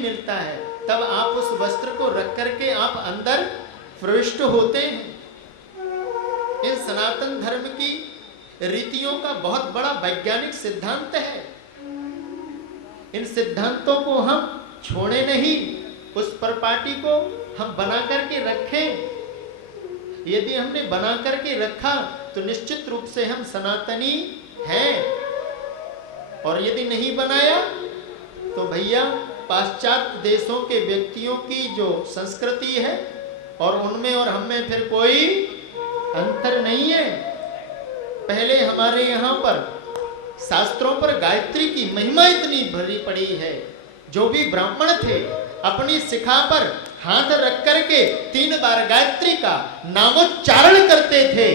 मिलता है, तब आप उस वस्त्र को रख करके आप अंदर प्रविष्ट होते हैं। इन सनातन धर्म की रीतियों का बहुत बड़ा वैज्ञानिक सिद्धांत है। इन सिद्धांतों को हम छोड़े नहीं, उस परिपाटी को हम बना करके रखें। यदि हमने बना करके रखा तो निश्चित रूप से हम सनातनी हैं, और यदि नहीं बनाया तो भैया पाश्चात्य देशों के व्यक्तियों की जो संस्कृति है और उनमें और हम में फिर कोई अंतर नहीं है। पहले हमारे यहाँ पर शास्त्रों पर गायत्री की महिमा इतनी भरी पड़ी है, जो भी ब्राह्मण थे अपनी शिखा पर हाथ रख करके 3 बार गायत्री का नामोच्चारण करते थे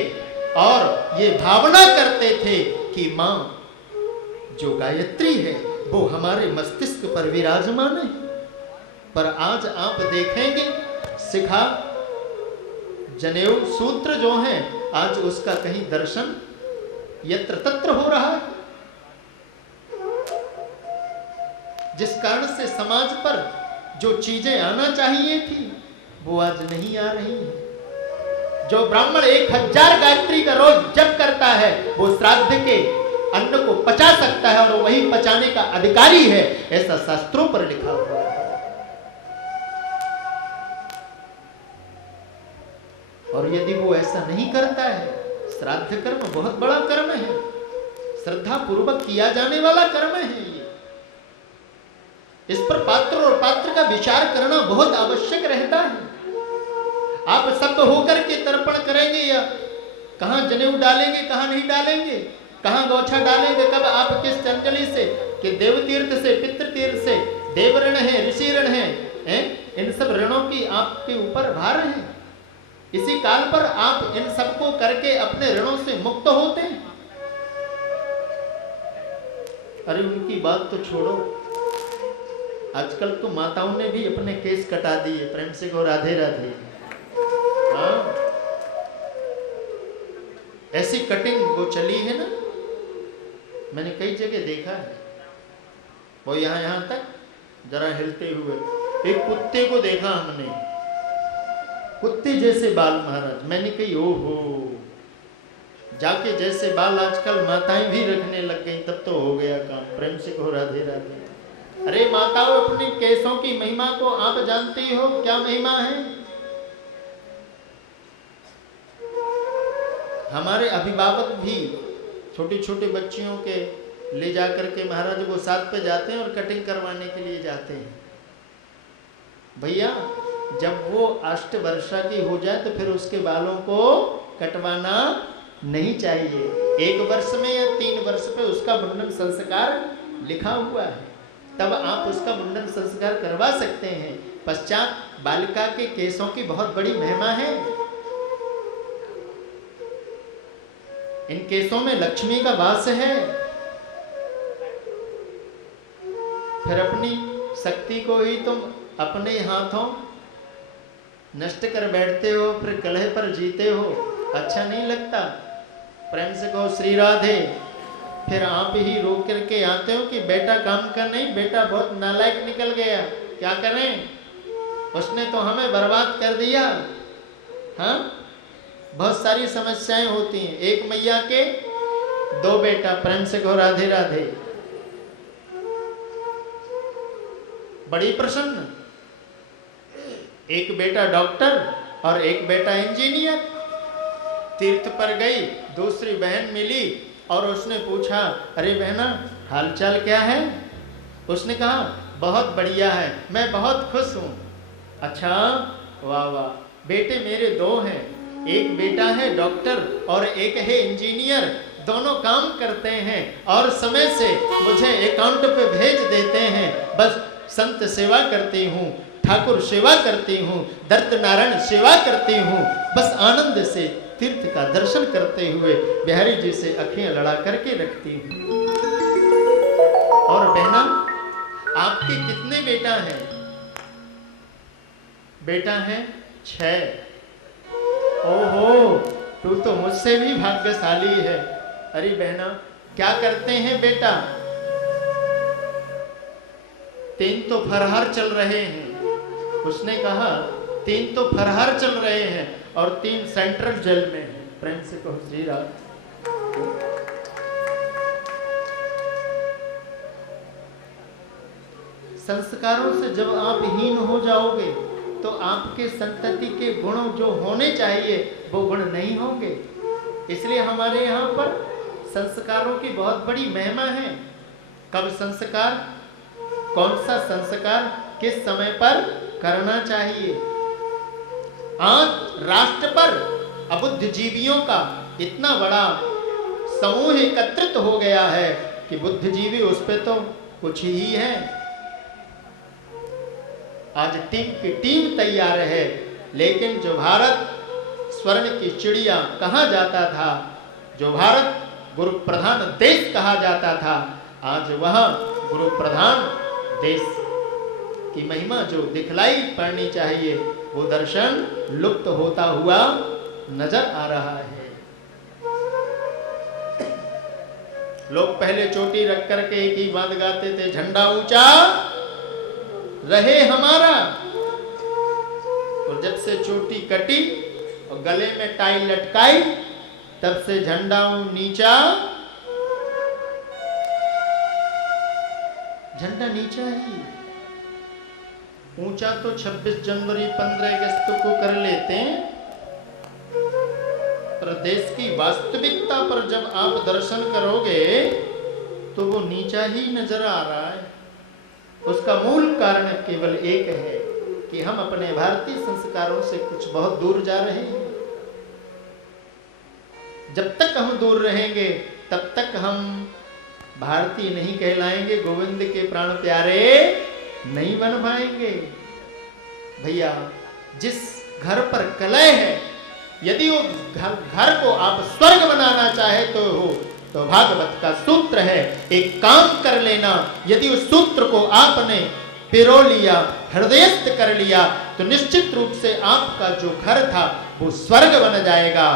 और ये भावना करते थे कि मां जो गायत्री है वो हमारे मस्तिष्क पर विराजमान है। पर आज आप देखेंगे शिखा जनेऊ सूत्र जो हैं, आज उसका कहीं दर्शन यत्र तत्र हो रहा है, जिस कारण से समाज पर जो चीजें आना चाहिए थी वो आज नहीं आ रही हैं। जो ब्राह्मण 1000 गायत्री का रोज जप करता है वो श्राद्ध के अन्न को पचा सकता है और वही पचाने का अधिकारी है, ऐसा शास्त्रों पर लिखा हुआ है। और यदि वो ऐसा नहीं करता है, श्राद्ध कर्म बहुत बड़ा कर्म है, श्रद्धा पूर्वक किया जाने वाला कर्म है ये। इस पर पात्र और पात्र का विचार करना बहुत आवश्यक रहता है। आप सब होकर के तर्पण करेंगे या कहां जनेऊ डालेंगे, कहां नहीं डालेंगे, कहां गौछा डालेंगे, कब आप किस चंचली से, कि देव तीर्थ से, पितृ तीर्थ से, देव ऋण है, ऋषि ऋण है, इन सब ऋणों की आपके ऊपर भार है। इसी काल पर आप इन सबको करके अपने ऋणों से मुक्त होते हैं। अरे उनकी बात तो छोड़ो, आजकल तो माताओं ने भी अपने केस कटा दिए, प्रेम से कहो राधे राधे। हाँ, ऐसी कटिंग वो चली है ना, मैंने कई जगह देखा है। वो यहां तक जरा हिलते हुए एक कुत्ते को देखा हमने, कुत्ते जैसे बाल महाराज। मैंने कही ओहो, जाके जैसे बाल आजकल माताएं भी रखने लग गई, तब तो हो गया काम। प्रेम से कहो राधे राधे। अरे माताओं, अपने केसों की महिमा को आप जानती हो, क्या महिमा है? हमारे अभिभावक भी छोटी छोटी बच्चियों के ले जाकर के महाराज वो साथ पे जाते हैं और कटिंग करवाने के लिए जाते हैं। भैया जब वो 8 वर्षा की हो जाए तो फिर उसके बालों को कटवाना नहीं चाहिए। 1 वर्ष में या 3 वर्ष पे उसका मुंडन संस्कार लिखा हुआ है, तब आप उसका मुंडन संस्कार करवा सकते हैं। पश्चात बालिका के केसों की बहुत बड़ी महिमा है। इन केसों में लक्ष्मी का वास है। फिर अपनी शक्ति को ही तुम अपने हाथों नष्ट कर बैठते हो, फिर कलह पर जीते हो, अच्छा नहीं लगता। प्रेम से कहो श्री राधे। फिर आप ही रोक करके आते हो कि बेटा काम कर नहीं, बेटा बहुत नालायक निकल गया, क्या करें, उसने तो हमें बर्बाद कर दिया। हाँ, बहुत सारी समस्याएं होती हैं। एक मैया के 2 बेटा, प्रेम से कहो राधे राधे। बड़ी प्रसन्न, एक बेटा डॉक्टर और एक बेटा इंजीनियर। तीर्थ पर गई, दूसरी बहन मिली और उसने पूछा, अरे बहना हालचाल क्या है? उसने कहा बहुत बढ़िया है, मैं बहुत खुश हूँ। अच्छा, वाह वाह, बेटे मेरे 2 हैं, एक बेटा है डॉक्टर और एक है इंजीनियर, दोनों काम करते हैं और समय से मुझे अकाउंट पे भेज देते हैं। बस संत सेवा करती हूँ, ठाकुर सेवा करती हूँ, दत्त नारायण सेवा करती हूँ, बस आनंद से तीर्थ का दर्शन करते हुए बिहारी जी से अखियां लड़ा करके रखती हूँ। और बहना आपके कितने बेटा हैं? बेटा है 6। ओहो, तू तो मुझसे भी भाग्यशाली है। अरे बहना क्या करते हैं बेटा? तीन तो फरहर चल रहे हैं। उसने कहा 3 तो फरहर चल रहे हैं और 3 सेंट्रल जेल में हैं। प्रेम से कहो श्री राम। संस्कारों से जब आप हीन हो जाओगे तो आपके संतति के गुण जो होने चाहिए वो गुण नहीं होंगे। इसलिए हमारे यहाँ पर संस्कारों की बहुत बड़ी महिमा है। कब संस्कार, कौन सा संस्कार किस समय पर करना चाहिए। आज राष्ट्र पर अबुद्धिजीवियों का इतना बड़ा समूह एकत्रित हो गया है कि बुद्धिजीवी उस पे तो कुछ ही है। आज टीम की टीम तैयार है, लेकिन जो भारत स्वर्ण की चिड़िया कहा जाता था, जो भारत गुरु प्रधान देश कहा जाता था, आज वह गुरु प्रधान देश की महिमा जो दिखलाई पड़नी चाहिए वो दर्शन लुप्त होता हुआ नजर आ रहा है। लोग पहले चोटी रख करके एक ही बात गाते थे, झंडा ऊंचा रहे हमारा। और जब से चोटी कटी और गले में टाई लटकाई तब से झंडा नीचा, झंडा नीचा ही। ऊंचा तो 26 जनवरी 15 अगस्त को कर लेते हैं, पर देश की वास्तविकता पर जब आप दर्शन करोगे तो वो नीचा ही नजर आ रहा है। उसका मूल कारण केवल एक है कि हम अपने भारतीय संस्कारों से कुछ बहुत दूर जा रहे हैं। जब तक हम दूर रहेंगे तब तक हम भारतीय नहीं कहलाएंगे, गोविंद के प्राण प्यारे नहीं बन पाएंगे। भैया, जिस घर पर कलह है, यदि वो घर को आप स्वर्ग बनाना चाहे तो भागवत का सूत्र है, एक काम कर लेना। यदि उस सूत्र को आपने पिरो लिया, हृदयस्थ कर लिया, तो निश्चित रूप से आपका जो घर था वो स्वर्ग बन जाएगा।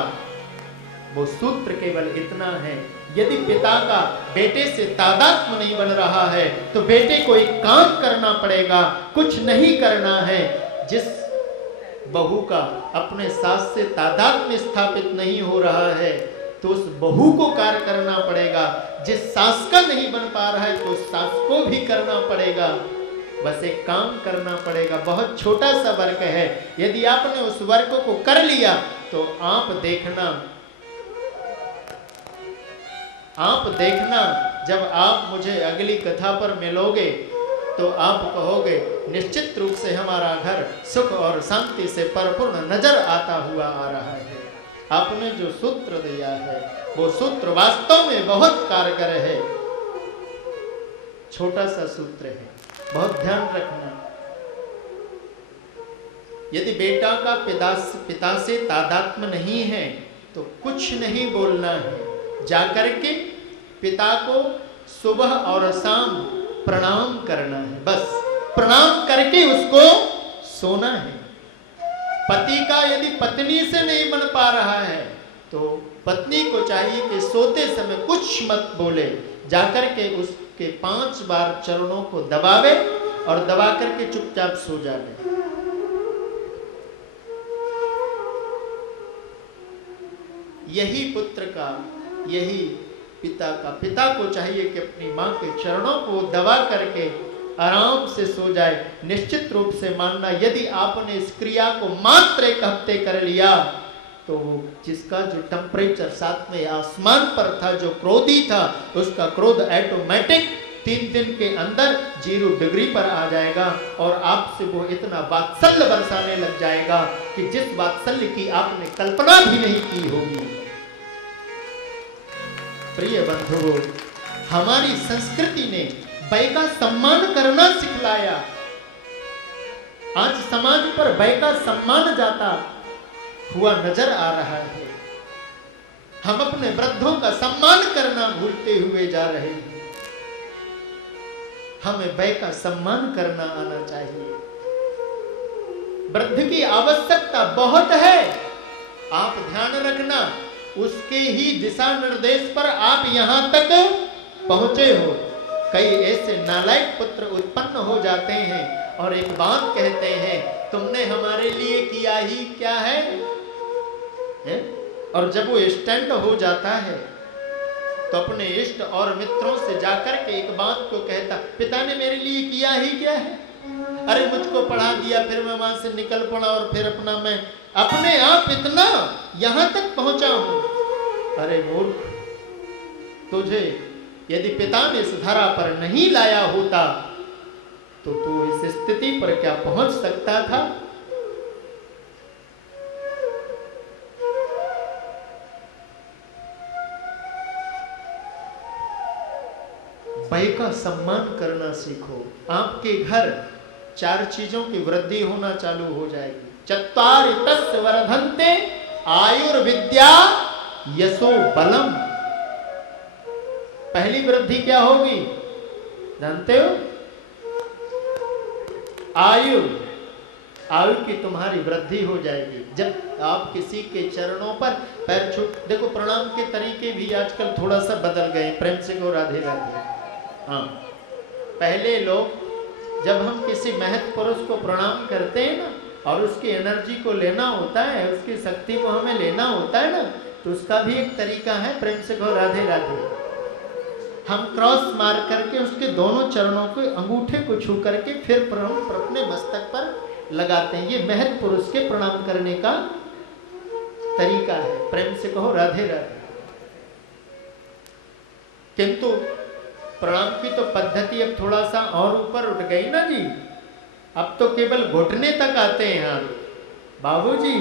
वो सूत्र केवल इतना है, यदि पिता का बेटे से तादात्म्य नहीं बन रहा है तो बेटे को एक काम करना पड़ेगा, कुछ नहीं करना है। जिस बहू का अपने सास से तादात्म्य स्थापित नहीं हो रहा है तो उस बहू को कार्य करना पड़ेगा। जिस सास का नहीं बन पा रहा है तो सास को भी करना पड़ेगा। बस एक काम करना पड़ेगा, बहुत छोटा सा वर्क है। यदि आपने उस वर्क को कर लिया तो आप देखना जब आप मुझे अगली कथा पर मिलोगे तो आप कहोगे निश्चित रूप से हमारा घर सुख और शांति से परिपूर्ण नजर आता हुआ आ रहा है। आपने जो सूत्र दिया है वो सूत्र वास्तव में बहुत कारगर है। छोटा सा सूत्र है, बहुत ध्यान रखना। यदि बेटा का पिता से तादात्म्य नहीं है तो कुछ नहीं बोलना है, जाकर के पिता को सुबह और शाम प्रणाम करना है। बस प्रणाम करके उसको सोना है। पति का यदि पत्नी से नहीं बन पा रहा है तो पत्नी को चाहिए कि सोते समय कुछ मत बोले, जाकर के उसके 5 बार चरणों को दबावे और दबा करके चुपचाप सो जावे। यही पुत्र का, यही पिता को चाहिए कि अपनी मां के चरणों को दबा करके आराम से सो जाए। निश्चित रूप से मानना, यदि आपने इस क्रिया को मात्र 1 हफ्ते कर लिया तो जिसका जो टेम्परेचर 7वें आसमान पर था, जो क्रोधी था, उसका क्रोध ऑटोमेटिक 3 दिन के अंदर 0 डिग्री पर आ जाएगा और आपसे वो इतना वात्सल्य बरसाने लग जाएगा कि जिस वात्सल्य की आपने कल्पना भी नहीं की होगी। प्रिय बंधुओं, हमारी संस्कृति ने वय का सम्मान करना सिखलाया। आज समाज पर वय का सम्मान जाता हुआ नजर आ रहा है। हम अपने वृद्धों का सम्मान करना भूलते हुए जा रहे हैं। हमें वय का सम्मान करना आना चाहिए। वृद्ध की आवश्यकता बहुत है, आप ध्यान रखना। उसके ही दिशा निर्देश पर आप यहां तक पहुंचे हो। कई ऐसे नालायक पुत्र उत्पन्न हो जाते हैं और एक बात कहते हैं, तुमने हमारे लिए किया ही क्या है? और जब वो स्टैंड हो जाता है तो अपने इष्ट और मित्रों से जाकर के एक बात को कहता, पिता ने मेरे लिए किया ही क्या है? अरे मुझको पढ़ा दिया, फिर मैं वहां से निकल पड़ा और फिर मैं अपने आप इतना यहां तक पहुंचा हूं। अरे मूर्ख, तुझे यदि पिता ने इस धरा पर नहीं लाया होता तो तू इस स्थिति पर क्या पहुंच सकता था? भाई का सम्मान करना सीखो। आपके घर 4 चीजों की वृद्धि होना चालू हो जाएगी। चत्वारि तस्य वर्धन्ते आयुर्विद्या यशो बलम। पहली वृद्धि क्या होगी जानते हो? आयु की तुम्हारी वृद्धि हो जाएगी जब आप किसी के चरणों पर पैर छू। देखो प्रणाम के तरीके भी आजकल थोड़ा सा बदल गए। प्रेम से को राधे राधे। हाँ, पहले लोग जब हम किसी महत् पुरुष को प्रणाम करते हैं ना और उसकी एनर्जी को लेना होता है, उसकी शक्ति को हमें लेना होता है ना, तो उसका भी एक तरीका है। प्रेम से को राधे राधे। हम क्रॉस मार करके उसके दोनों चरणों को अंगूठे को छू करके फिर प्रणाम अपने मस्तक पर लगाते हैं। ये महत् पुरुष के प्रणाम करने का तरीका है। प्रेम से कहो राधे राधे। किंतु प्रणाम की तो पद्धति अब थोड़ा सा और ऊपर उठ गई ना जी। अब तो केवल घुटने तक आते हैं हाथ। बाबूजी,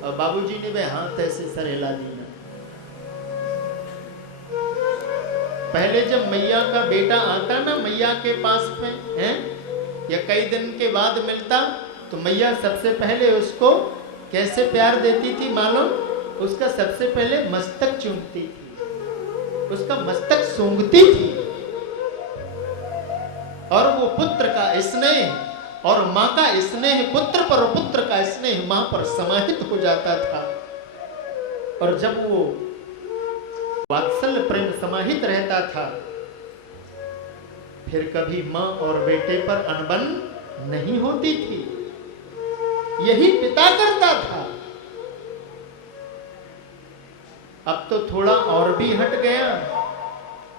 और बाबूजी ने वे हाथ ऐसे सर हिला दी। पहले जब मैया का बेटा आता ना मैया के पास में हैं या कई दिन के बाद मिलता तो मैया सबसे पहले उसको कैसे प्यार देती थी मालूम? उसका सबसे पहले मस्तक चूमती थी, उसका मस्तक सूंघती थी और वो पुत्र का स्नेह और माँ का स्नेह पुत्र पर और पुत्र का स्नेह माँ पर समाहित हो जाता था। और जब वो वात्सल्य प्रेम समाहित रहता था फिर कभी माँ और बेटे पर अनबन नहीं होती थी। यही पिता करता था। अब तो थोड़ा और भी हट गया,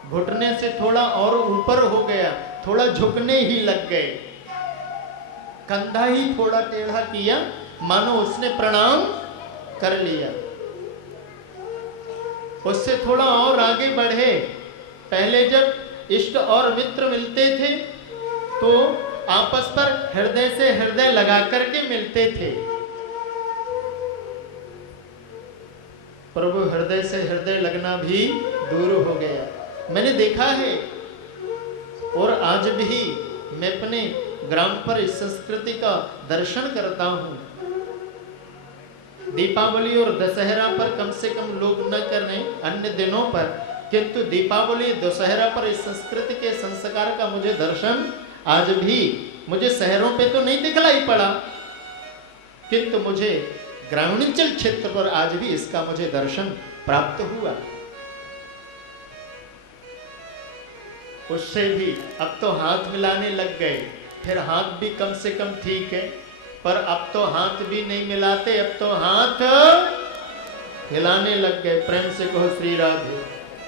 घुटने से थोड़ा और ऊपर हो गया, थोड़ा झुकने ही लग गए, कंधा ही थोड़ा टेढ़ा किया मानो उसने प्रणाम कर लिया। उससे थोड़ा और आगे बढ़े। पहले जब इष्ट और मित्र मिलते थे तो आपस पर हृदय से हृदय लगा करके मिलते थे। प्रभु हृदय से हृदय लगना भी दूर हो गया। मैंने देखा है और आज भी मैं अपने ग्राम पर इस संस्कृति का दर्शन करता हूँ। दीपावली और दशहरा पर कम से कम लोग न करें अन्य दिनों पर, किंतु दीपावली दशहरा पर इस संस्कृति के संस्कार का मुझे दर्शन आज भी, मुझे शहरों पे तो नहीं दिखलाई पड़ा किंतु मुझे ग्रामीणांचल क्षेत्र पर आज भी इसका मुझे दर्शन प्राप्त हुआ। उससे भी अब तो हाथ मिलाने लग गए। फिर हाथ भी कम से कम ठीक है, पर अब तो हाथ भी नहीं मिलाते, अब तो हाथ हिलाने लग गए। प्रेम से कहो श्री राधे।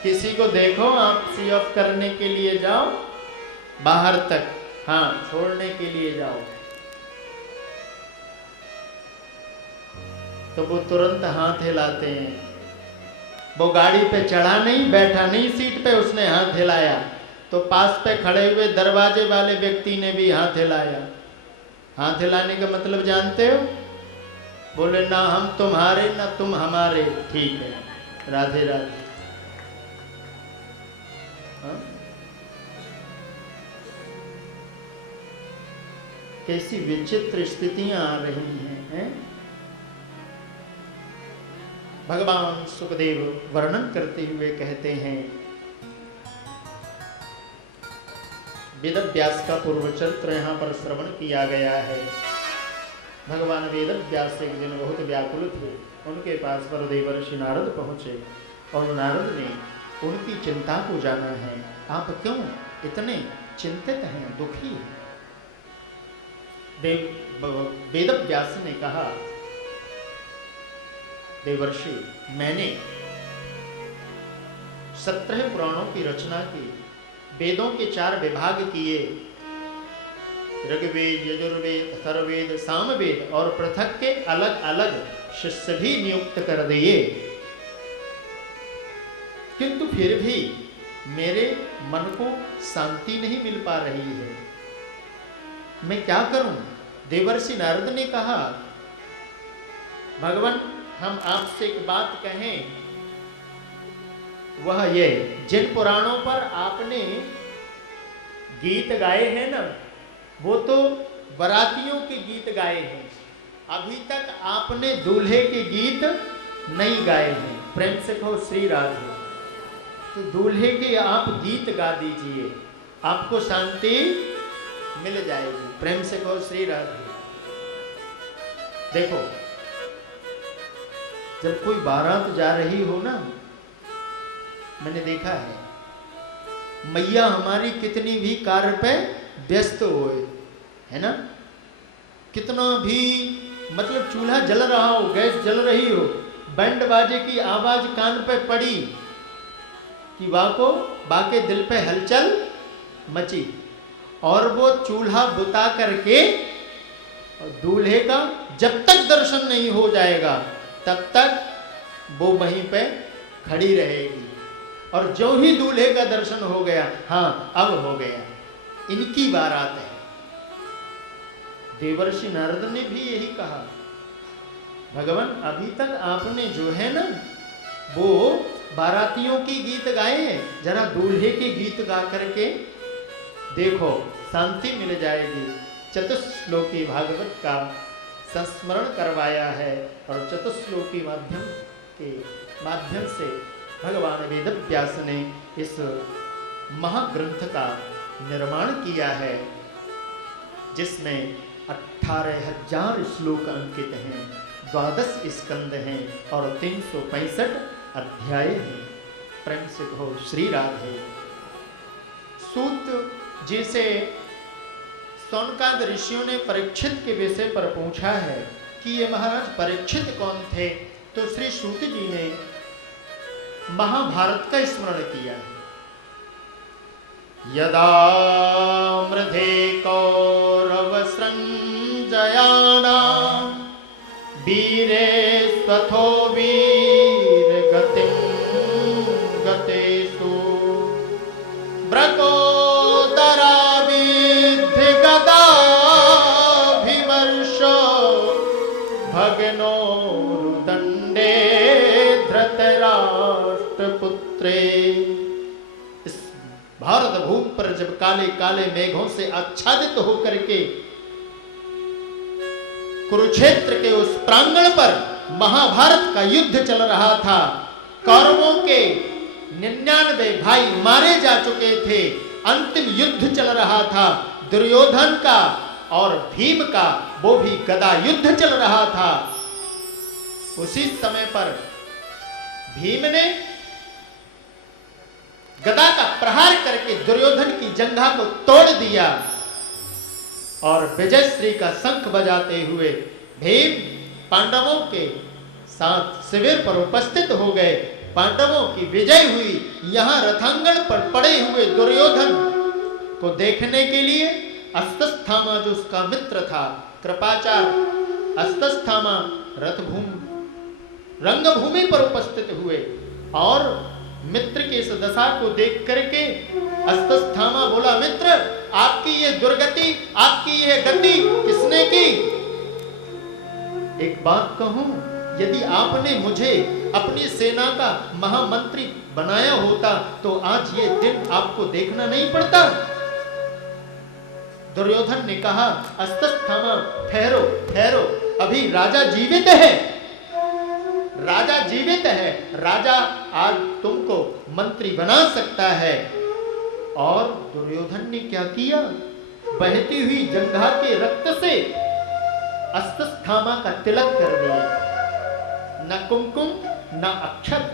किसी को देखो आप सी ऑफ करने के लिए जाओ बाहर तक, हाँ छोड़ने के लिए जाओ तो वो तुरंत हाथ हिलाते हैं। वो गाड़ी पे चढ़ा नहीं, बैठा नहीं सीट पे, उसने हाथ हिलाया तो पास पे खड़े हुए दरवाजे वाले व्यक्ति ने भी हाथ हिलाया। हाथ हिलाने का मतलब जानते हो? बोले ना हम तुम्हारे ना तुम हमारे। ठीक है, राधे राधे। हाँ? कैसी विचित्र स्थितियां आ रही हैं? भगवान सुखदेव वर्णन करते हुए कहते हैं, वेदव्यास का पूर्व चरित्र यहाँ पर श्रवण किया गया है। भगवान वेदव्यास एक दिन बहुत व्याकुल थे। उनके पास पर देवर्षि नारद पहुँचे और नारद ने उनकी चिंता को जाना है। आप क्यों इतने चिंतित हैं, दुखी हैं? वेदव्यास ने कहा, देवर्षि, मैंने 17 पुराणों की रचना की, वेदों के 4 विभाग किए, ऋग्वेद, यजुर्वेद, अथर्ववेद, सामवेद, और पृथक के अलग अलग शिष्य भी नियुक्त कर दिए, किंतु फिर भी मेरे मन को शांति नहीं मिल पा रही है। मैं क्या करूं? देवर्षि नारद ने कहा, भगवान, हम आपसे एक बात कहें, वह ये, जिन पुराणों पर आपने गीत गाए हैं ना, वो तो बरातियों के गीत गाए हैं, अभी तक आपने दूल्हे के गीत नहीं गाए हैं। प्रेम से कहो श्री राधे। तो दूल्हे के आप गीत गा दीजिए, आपको शांति मिल जाएगी। प्रेम से कहो श्री राधे। देखो, जब कोई बारात जा रही हो ना, मैंने देखा है, मैया हमारी कितनी भी कार्य पे व्यस्त होए, है ना, कितना भी मतलब चूल्हा जल रहा हो, गैस जल रही हो, बैंड बाजे की आवाज कान पे पड़ी कि बाके दिल पे हलचल मची, और वो चूल्हा बुता करके और दूल्हे का जब तक दर्शन नहीं हो जाएगा तब तक वो वहीं पे खड़ी रहेगी, और जो ही दूल्हे का दर्शन हो गया, हाँ अब हो गया, इनकी बारात है। देवर्षि नारद ने भी यही कहा, भगवान, अभी तक आपने जो है ना वो बारातियों की गीत गाए हैं, जरा दूल्हे के गीत गा करके देखो, शांति मिल जाएगी। चतुश्लोकी भागवत का संस्मरण करवाया है, और चतुश्लोकी माध्यम से भगवान वेदव्यास ने इस महाग्रंथ का निर्माण किया है, जिसमें 18,000 श्लोक अंकित हैं, 12 स्कंद हैं और 365 अध्याय हैं। प्रेम से कहो श्री राधे। सूत जी से सौनकाद ऋषियों ने परीक्षित के विषय पर पूछा है कि ये महाराज परीक्षित कौन थे, तो श्री सूत जी ने महाभारत का स्मरण किया। यदा मृधे कौरव संजयाना वीरे स्वथो वीर गतिं गतेषु ब्रकोदरा विद्धि गदाभिमर्शो भग्नोरुदण्डे धृतराष्ट्रपुत्रे। इस भारत भूमि पर जब काले काले मेघों से आच्छादित होकर के कुरुक्षेत्र के उस प्रांगण पर महाभारत का युद्ध चल रहा था, कौरवों के 99 भाई मारे जा चुके थे, अंतिम युद्ध चल रहा था, दुर्योधन का और भीम का वो भी गदा युद्ध चल रहा था। उसी समय पर भीम ने गदा का प्रहार करके दुर्योधन की जंघा को तोड़ दिया, और विजयश्री का शंख बजाते हुए भीम पांडवों के साथ शिविर पर उपस्थित हो गए। पांडवों की विजय हुई। यहां रथांगण पर पड़े हुए दुर्योधन को देखने के लिए अस्तस्थामा, जो उसका मित्र था, कृपाचार्य अस्तस्थामा रंगभूमि पर उपस्थित हुए, और मित्र की इस दशा को देख करके अस्तस्थामा बोला, मित्र, आपकी ये दुर्गति, आपकी ये गति किसने की? एक बात कहूं, यदि आपने मुझे अपनी सेना का महामंत्री बनाया होता तो आज ये दिन आपको देखना नहीं पड़ता। दुर्योधन ने कहा, अस्तस्थामा, ठहरो ठहरो, अभी राजा जीवित है, राजा जीवित है, राजा आज तुमको मंत्री बना सकता है। और दुर्योधन ने क्या किया? बहती हुई जंघा के रक्त से अस्तस्थामा का तिलक कर दिया, न कुमकुम न अक्षत।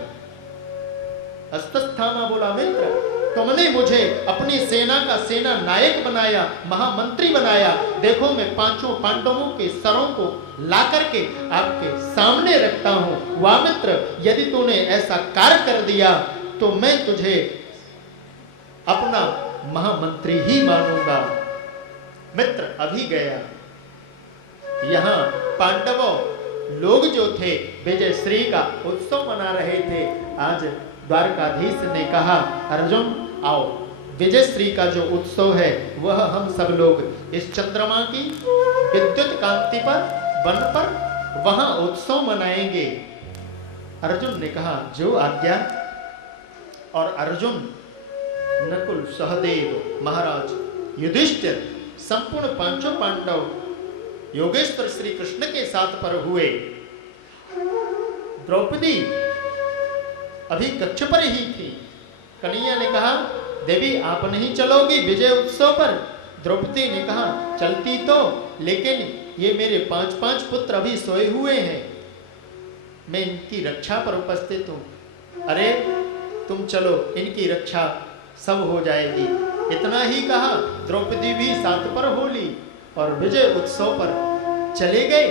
अस्तस्थामा बोला, मित्र तुमने मुझे अपनी सेना का सेना नायक बनाया, महामंत्री बनाया। देखो मैं पांचों पांडवों के सरों को ला करके आपके सामने रखता हूं। वाह मित्र, यदि तूने ऐसा कार्य कर दिया तो मैं तुझे अपना महामंत्री ही मानूंगा। मित्र अभी गया, यहां पांडवों लोग जो थे विजय श्री का उत्सव मना रहे थे। आज द्वारकाधीश ने कहा, अर्जुन आओ, विजय श्री का जो उत्सव है वह हम सब लोग इस चंद्रमा की विद्युत कांति पर वन पर वहां उत्सव मनाएंगे। अर्जुन ने कहा, जो आज्ञा। और अर्जुन, नकुल, सहदेव, महाराज युधिष्ठिर, संपूर्ण पांचों पांडव योगेश्वर श्री कृष्ण के साथ पर हुए। द्रौपदी अभी कक्ष पर ही थी। कन्हैया ने कहा, देवी आप नहीं चलोगी विजय उत्सव पर? द्रौपदी ने कहा, चलती तो, लेकिन ये मेरे 5 पुत्र अभी सोए हुए हैं, मैं इनकी रक्षा पर उपस्थित हूं। अरे तुम चलो, इनकी रक्षा सब हो जाएगी। इतना ही कहा, द्रौपदी भी साथ पर हो ली और विजय उत्सव पर चले गए।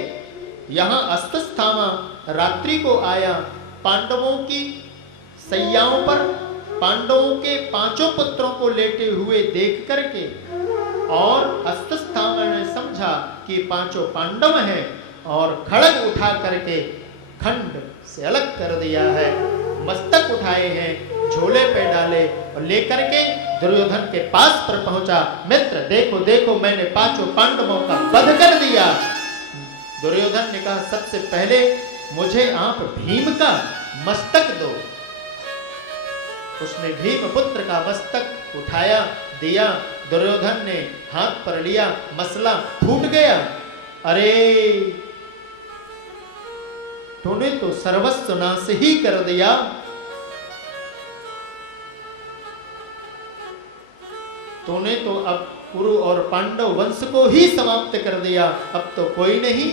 यहां अस्तस्थामा रात्रि को आया। पांडवों की सैयाओं पर पांडवों के 5 पुत्रों को लेटे हुए देख करके और अस्तस्थामा ने समझा कि 5 पांडव हैं और खड़ग उठा करके खंड से अलग कर दिया है। मस्तक उठाए हैं, झोले पे डाले और लेकर के दुर्योधन के पास पर पहुंचा। मित्र देखो देखो, मैंने 5 पांडवों का वध कर दिया। दुर्योधन ने कहा, सबसे पहले मुझे आप भीम का मस्तक दो। उसने भीम पुत्र का मस्तक उठाया, दिया। दुर्योधन ने हाथ पर लिया, मसला फूट गया। अरे तूने तो सर्वस्व नाश ही कर दिया। तूने तो अब कुरु और पांडव वंश को ही समाप्त कर दिया। अब तो कोई नहीं।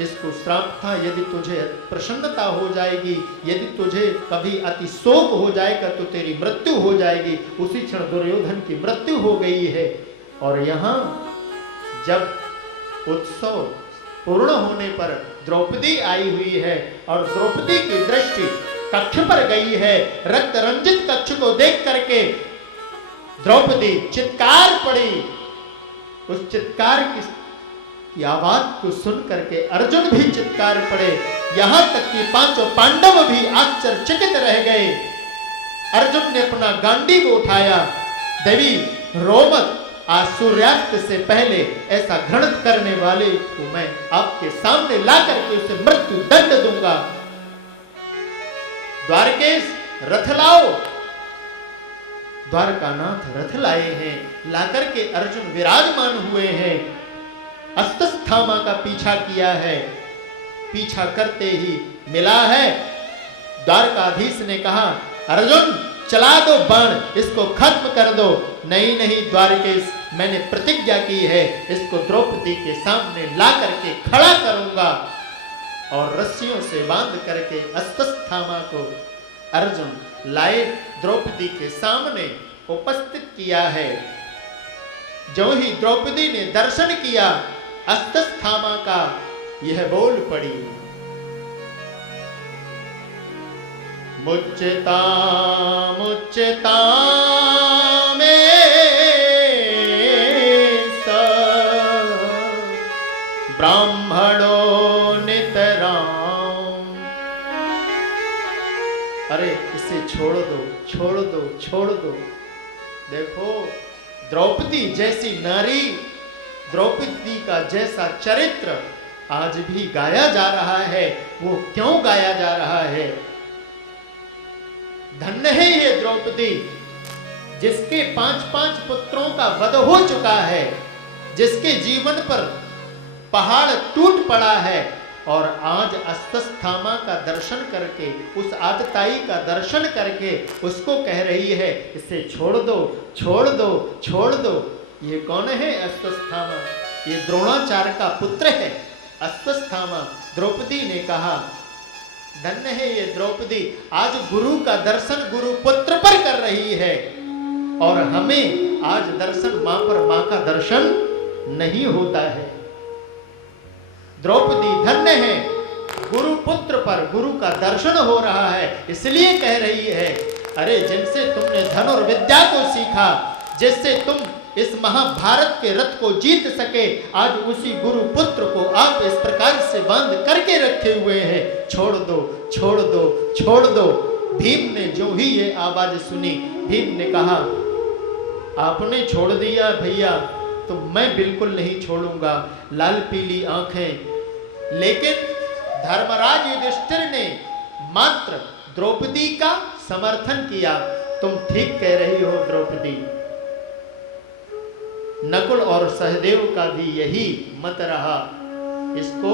इसको श्राप था, यदि तुझे प्रसन्नता हो जाएगी, यदि तुझे कभी अति शोक हो जाएगा तो तेरी मृत्यु हो जाएगी। उसी क्षण दुर्योधन की मृत्यु हो गई है। और यहाँ जब उत्सव पूर्ण होने पर द्रौपदी आई हुई है और द्रौपदी की दृष्टि कक्ष पर गई है। रक्त रंजित कक्ष को देख करके द्रौपदी चित्कार पड़ी। उस चित्कार की आवाज को सुन करके अर्जुन भी चित्कार पड़े। यहां तक कि 5 पांडव भी आश्चर्यचकित रह गए। अर्जुन ने अपना गांडीव उठाया, देवी रोमत, आज सूर्यास्त से पहले ऐसा घृणित करने वाले को मैं आपके सामने ला करके उसे मृत्यु दंड दूंगा। द्वारकेश रथ लाओ। द्वारकानाथ रथ लाए हैं, लाकर के अर्जुन विराजमान हुए हैं। अस्तस्थामा का पीछा किया है। पीछा करते ही मिला है। द्वारकाधीश ने कहा, अर्जुन चला दो बाण, इसको खत्म कर दो। नहीं नहीं द्वारकेश, मैंने प्रतिज्ञा की है, इसको द्रौपदी के सामने ला करके खड़ा करूंगा। और रस्सियों से बांध करके अस्तस्थामा को अर्जुन लाए, द्रौपदी के सामने उपस्थित किया है। जो ही द्रौपदी ने दर्शन किया अस्तस्थामा का, यह बोल पड़ी, मुच्यता मुच्यता में ब्राह्मणो नितराम। अरे इसे छोड़ दो, छोड़ दो, छोड़ दो। देखो द्रौपदी जैसी नारी, द्रौपदी का जैसा चरित्र आज भी गाया जा रहा है। वो क्यों गाया जा रहा है? धन्य है ये द्रौपदी, जिसके 5 पुत्रों का वध हो चुका है, जिसके जीवन पर पहाड़ टूट पड़ा है और आज अस्तस्थामा का दर्शन करके, उस आतताई का दर्शन करके उसको कह रही है, इसे छोड़ दो, छोड़ दो, छोड़ दो। ये कौन है अस्तस्थामा? ये द्रोणाचार्य का पुत्र है अस्तस्थामा। द्रौपदी ने कहा, धन्य है ये द्रौपदी, आज गुरु का दर्शन गुरु पुत्र पर कर रही है, और हमें आज दर्शन मां पर मां का दर्शन नहीं होता है। द्रौपदी धन्य है, गुरु पुत्र पर गुरु का दर्शन हो रहा है, इसलिए कह रही है, अरे जिनसे तुमने धनुर्विद्या को सीखा, जिससे तुम इस महाभारत के रथ को जीत सके, आज उसी गुरु पुत्र को आप इस प्रकार से बांध करके रखे हुए हैं। छोड़ दो, छोड़ दो, छोड़ दो। भीम ने जो ही ये आवाज सुनी, भीम ने कहा, आपने छोड़ दिया भैया, तो मैं बिल्कुल नहीं छोड़ूंगा। लाल पीली आंखें, लेकिन धर्मराज युधिष्ठिर ने मात्र द्रौपदी का समर्थन किया। तुम ठीक कह रही हो द्रौपदी। नकुल और सहदेव का भी यही मत रहा, इसको